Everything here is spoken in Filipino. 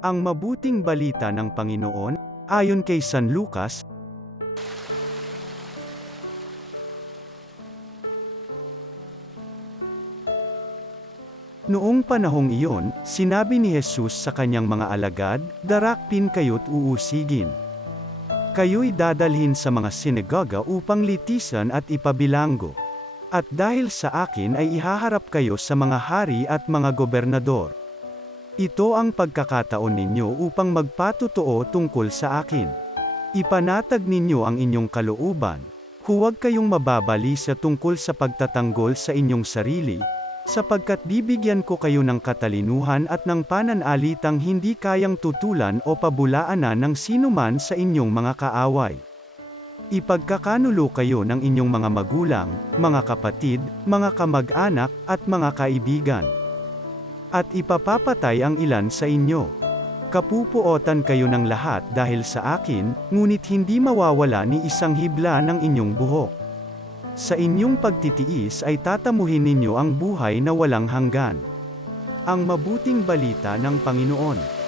Ang mabuting balita ng Panginoon, ayon kay San Lucas. Noong panahong iyon, sinabi ni Jesus sa kanyang mga alagad, "Darakpin kayo't uusigin. Kayo'y dadalhin sa mga sinagoga upang litisan at ipabilanggo. At dahil sa akin ay ihaharap kayo sa mga hari at mga gobernador. Ito ang pagkakataon ninyo upang magpatotoo tungkol sa akin. Ipanatag ninyo ang inyong kalooban. Huwag kayong mababalisa tungkol sa pagtatanggol sa inyong sarili, sapagkat bibigyan ko kayo ng katalinuhan at ng pananalitang hindi kayang tutulan o pabulaanan ng sinuman sa inyong mga kaaway. Ipagkakanulo kayo ng inyong mga magulang, mga kapatid, mga kamag-anak, at mga kaibigan. At ipapapatay ang ilan sa inyo. Kapupuotan kayo ng lahat dahil sa akin, ngunit hindi mawawala ni isang hibla ng inyong buhok. Sa inyong pagtitiis ay tatamuhin ninyo ang buhay na walang hanggan." Ang mabuting balita ng Panginoon.